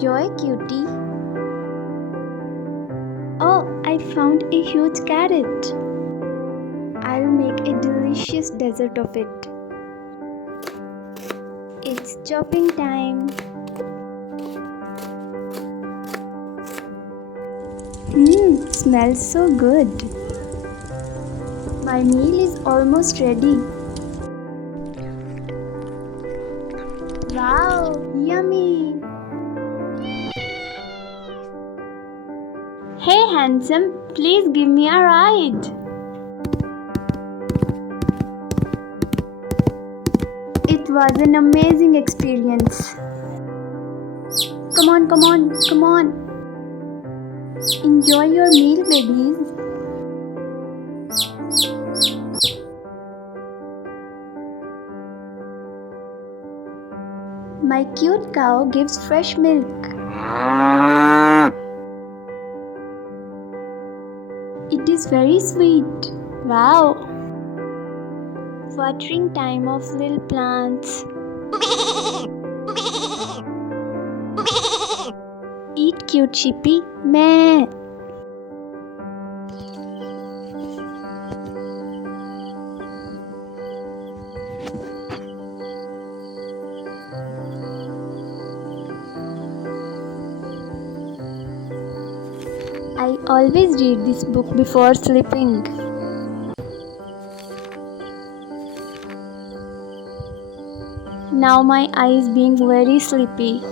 Enjoy, cutie. Oh, I found a huge carrot. I'll make a delicious dessert of it. It's chopping time. Smells so good. My meal is almost ready. Wow, yummy. Hey handsome, please give me a ride. It was an amazing experience. Come on, come on, come on. Enjoy your meal, babies. My cute cow gives fresh milk. It is very sweet. Wow. Watering time of little plants. Eat, cute sheepy. Meh. I always read this book before sleeping. Now my eyes being very sleepy.